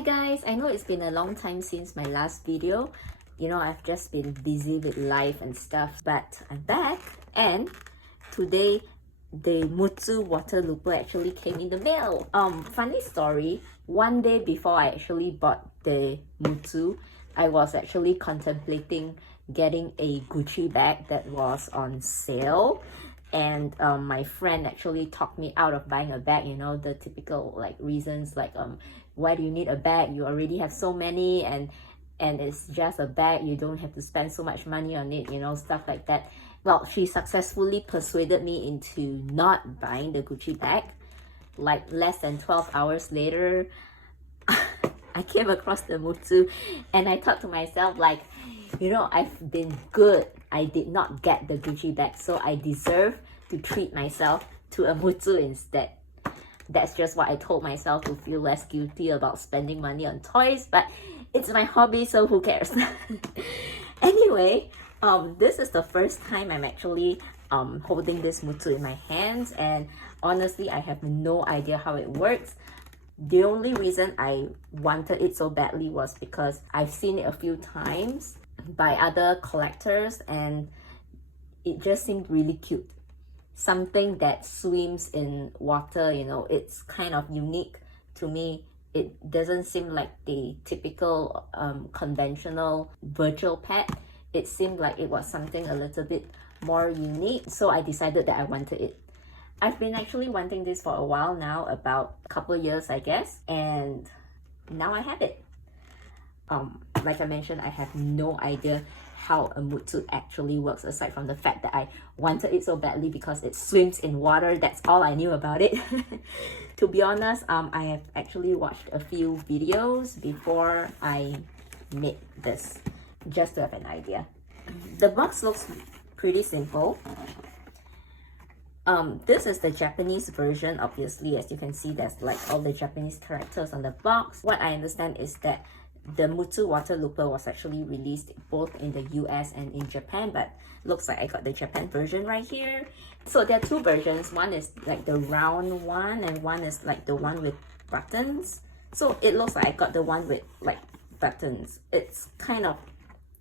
Hi guys, I know it's been a long time since my last video. You know, I've just been busy with life and stuff, but I'm back and today the Mutsu water looper actually came in the mail. Funny story, one day before I actually bought the Mutsu, I was actually contemplating getting a Gucci bag that was on sale. And my friend actually talked me out of buying a bag, you know, the typical like reasons like why do you need a bag, you already have so many, and it's just a bag, you don't have to spend so much money on it, you know, stuff like that. Well, she successfully persuaded me into not buying the Gucci bag. Like less than 12 hours later, I came across the Mutsu and I thought to myself like, you know, I've been good. I did not get the Gucci bag, so I deserve to treat myself to a Mutsu instead. That's just what I told myself to feel less guilty about spending money on toys, but it's my hobby, so who cares? Anyway, this is the first time I'm actually holding this Mutsu in my hands, and honestly, I have no idea how it works. The only reason I wanted it so badly was because I've seen it a few times by other collectors and it just seemed really cute. Something that swims in water, you know, it's kind of unique to me. It doesn't seem like the typical conventional virtual pet. It seemed like it was something a little bit more unique, so I decided that I wanted it. I've been actually wanting this for a while now, about a couple of years I guess, and now I have it. Like I mentioned, I have no idea how a Mutsu actually works, aside from the fact that I wanted it so badly because it swims in water. That's all I knew about it. To be honest, I have actually watched a few videos before I made this, just to have an idea. The box looks pretty simple. This is the Japanese version. Obviously, as you can see, there's like all the Japanese characters on the box. What I understand is that the Mutsu water looper was actually released both in the US and in Japan, but looks like I got the Japan version right here. So there are two versions. One is like the round one and one is like the one with buttons. So it looks like I got the one with like buttons. It's kind of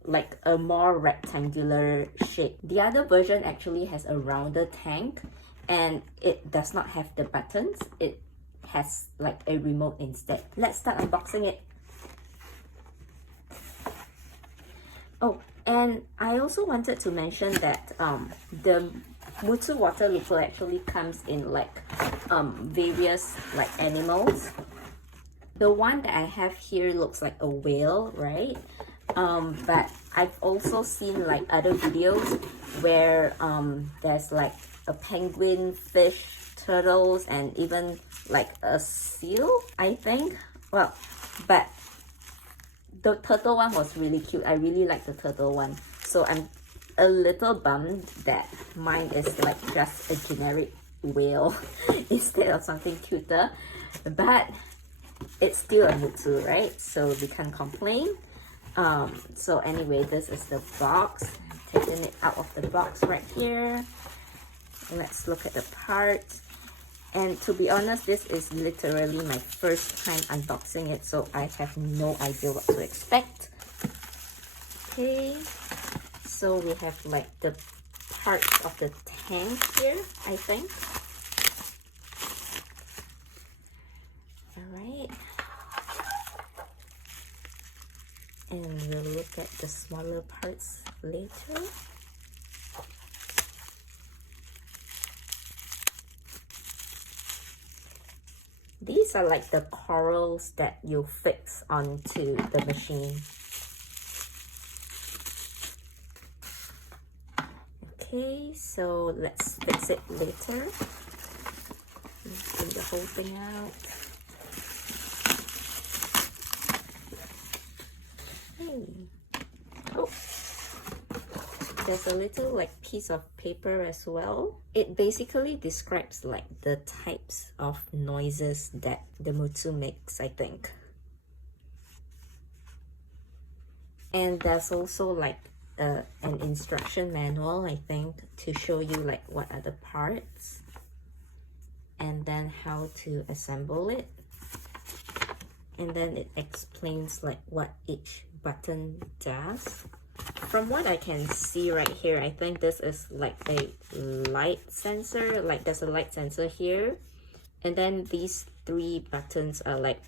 like a more rectangular shape. The other version actually has a rounder tank and it does not have the buttons. It has like a remote instead. Let's start unboxing it. Oh, and I also wanted to mention that the Mutsu water looper actually comes in like various like animals. The one that I have here looks like a whale, right? But I've also seen like other videos where there's like a penguin, fish, turtles, and even like a seal, I think. Well, but the turtle one was really cute. I really like the turtle one. So I'm a little bummed that mine is like just a generic whale instead of something cuter. But it's still a Mutsu, right? So we can't complain. So anyway, this is the box. I'm taking it out of the box right here. Let's look at the parts. And to be honest, this is literally my first time unboxing it, so I have no idea what to expect. Okay, so we have like the parts of the tank here, I think. Alright. And we'll look at the smaller parts later. These are like the corals that you fix onto the machine. Okay, so let's fix it later. Bring the whole thing out. Oh, there's a little like piece of paper as well. It basically describes like the types of noises that the Mutsu makes, I think. And there's also like an instruction manual, I think, to show you like what are the parts and then how to assemble it. and then it explains like what each button does. From what I can see right here, I think this is like a light sensor. Like there's a light sensor here, and then these 3 buttons are like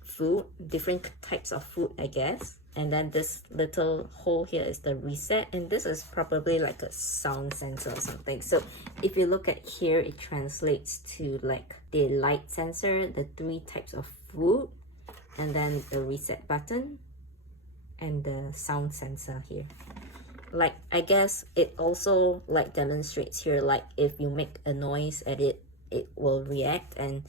food, different types of food, I guess. And then this little hole here is the reset, and this is probably like a sound sensor or something. So if you look at here, it translates to like the light sensor, the 3 types of food, and then the reset button and the sound sensor here. Like I guess it also like demonstrates here, like if you make a noise at it, it will react, and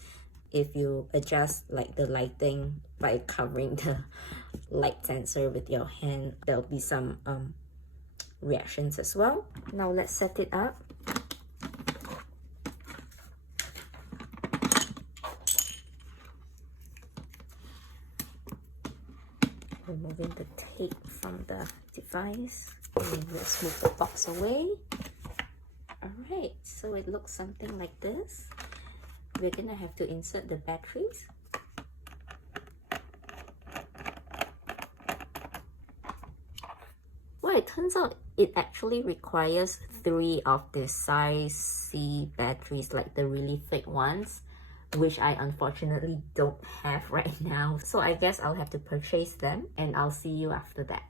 if you adjust like the lighting by covering the light sensor with your hand, there'll be some reactions as well. Now let's set it up. Removing the tape from the device, and let's move the box away. Alright, so it looks something like this. We're gonna have to insert the batteries. Well, it turns out it actually requires 3 of the size C batteries, like the really thick ones, which I unfortunately don't have right now. So I guess I'll have to purchase them, and I'll see you after that.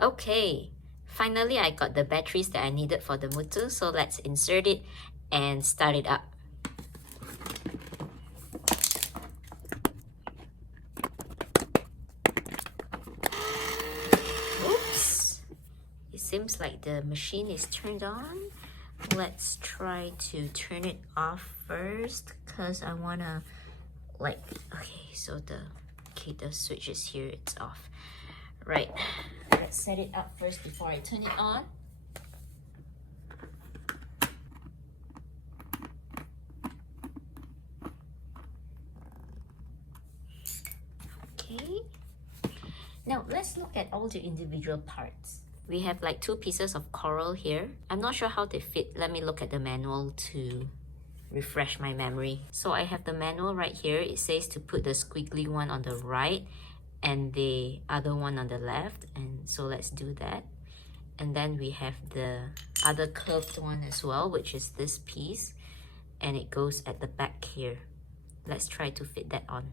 Okay, finally I got the batteries that I needed for the Mutsu, so let's insert it and start it up. Oops! It seems like the machine is turned on. Let's try to turn it off first, because I wanna like, okay, so the switch is here, it's off. Right, let's set it up first before I turn it on. Okay, now let's look at all the individual parts. We have like 2 pieces of coral here. I'm not sure how they fit. Let me look at the manual to refresh my memory. So I have the manual right here. It says to put the squiggly one on the right and the other one on the left, and so let's do that. And then we have the other curved one as well, which is this piece, and it goes at the back here. Let's try to fit that on.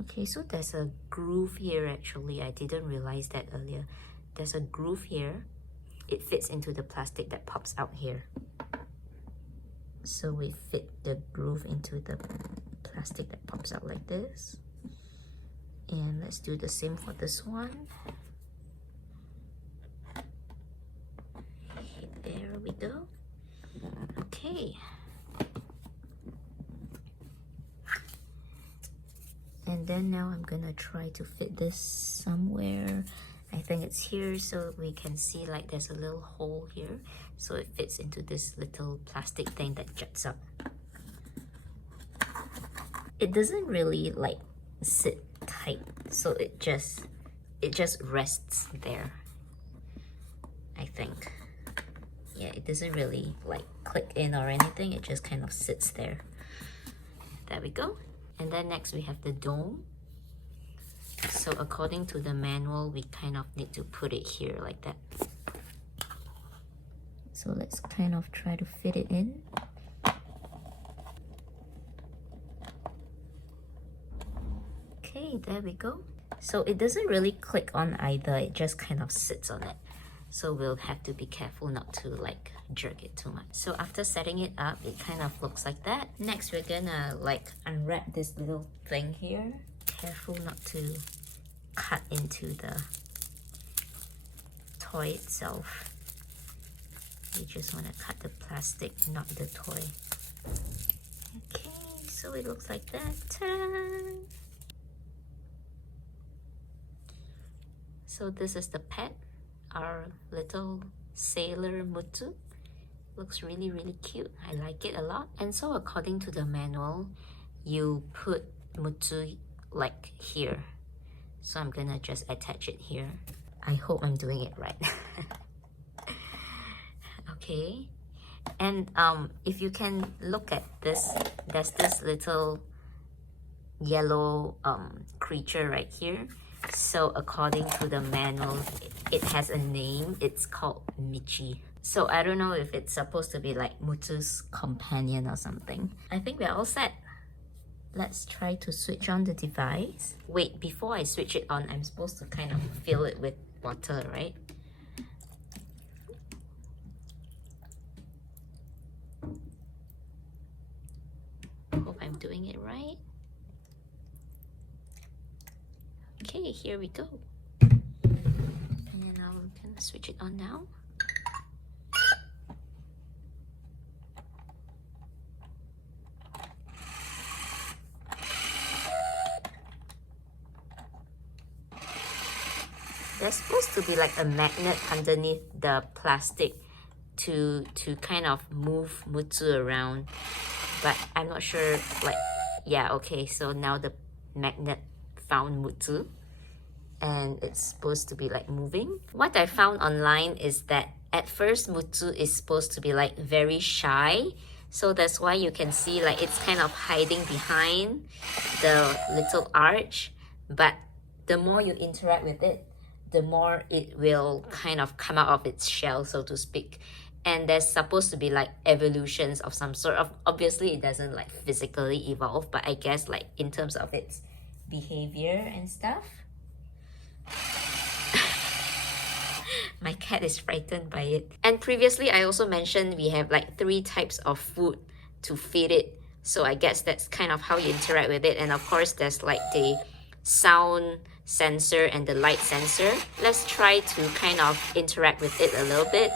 Okay, so there's a groove here actually. I didn't realize that earlier. There's a groove here. It fits into the plastic that pops out here. So we fit the groove into the plastic that pops out like this. And let's do the same for this one. There we go. Okay. And then now I'm gonna try to fit this somewhere. I think it's here, so we can see like there's a little hole here, so it fits into this little plastic thing that juts up. It doesn't really like sit tight, so it just rests there, I think. Yeah, it doesn't really like click in or anything, it just kind of sits there. There we go. And then next we have the dome. So according to the manual, we kind of need to put it here like that. So let's kind of try to fit it in. Okay, there we go. So it doesn't really click on either, it just kind of sits on it. So we'll have to be careful not to like jerk it too much. So after setting it up, it kind of looks like that. Next, we're gonna like unwrap this little thing here. Careful not to cut into the toy itself. You just want to cut the plastic, not the toy. Okay, so it looks like that. Ta-da! So this is the pet, our little sailor Mutsu. Looks really, really cute. I like it a lot. And so according to the manual, you put Mutsu like here. So I'm gonna just attach it here. I hope I'm doing it right. Okay. And if you can look at this, there's this little yellow creature right here. So according to the manual, it has a name. It's called Michi. So I don't know if it's supposed to be like Mutsu's companion or something. I think we're all set. Let's try to switch on the device. Wait, before I switch it on, I'm supposed to kind of fill it with water, right? Hope I'm doing it right. Okay, here we go. And then I'm gonna switch it on now. There's supposed to be like a magnet underneath the plastic to kind of move Mutsu around, but I'm not sure. Like, yeah, okay, so now the magnet found Mutsu and it's supposed to be like moving. What I found online is that at first Mutsu is supposed to be like very shy, so that's why you can see like it's kind of hiding behind the little arch, but the more you interact with it, the more it will kind of come out of its shell, so to speak. And there's supposed to be like evolutions of some sort of, obviously it doesn't like physically evolve, but I guess like in terms of its behavior and stuff. My cat is frightened by it. And previously I also mentioned we have like 3 types of food to feed it, so I guess that's kind of how you interact with it. And of course there's like the sound sensor and the light sensor. Let's try to kind of interact with it a little bit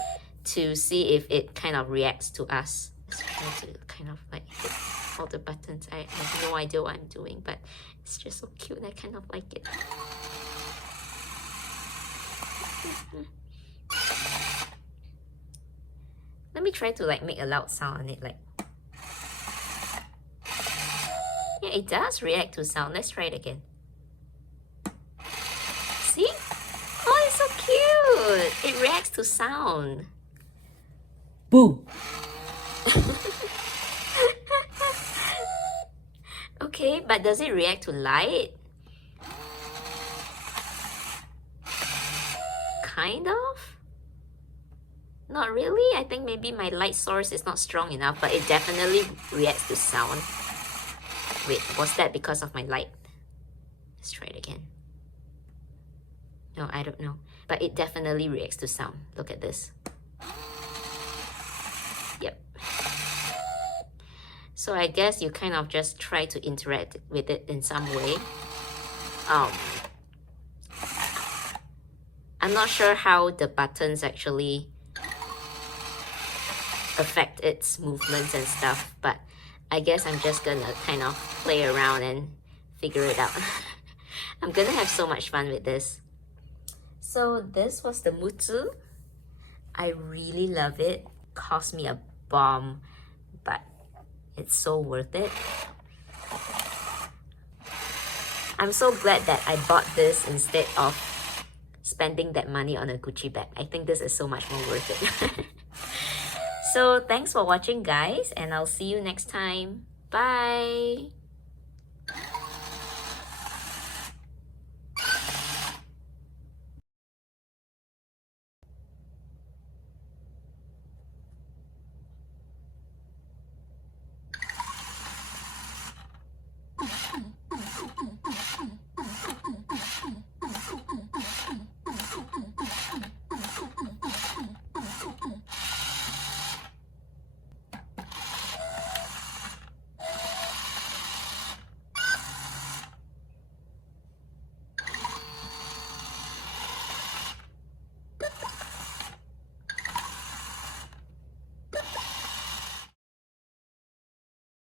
to see if it kind of reacts to us. Let's try to kind of like hit all the buttons. I have no idea what I'm doing, but it's just so cute and I kind of like it. Let me try to like make a loud sound on it, like. Yeah, it does react to sound. Let's try it again. See? Oh, it's so cute! It reacts to sound. Boo! Okay, but does it react to light? Kind of? Not really. I think maybe my light source is not strong enough, but it definitely reacts to sound. Wait, was that because of my light? Let's try it again. No, I don't know. But it definitely reacts to sound. Look at this. Yep. So I guess you kind of just try to interact with it in some way. I'm not sure how the buttons actually affect its movements and stuff, but I guess I'm just gonna kind of play around and figure it out. I'm gonna have so much fun with this. So this was the Mutsu. I really love it. Cost me a bomb, but it's so worth it. I'm so glad that I bought this instead of spending that money on a Gucci bag. I think this is so much more worth it. So thanks for watching, guys, and I'll see you next time. Bye!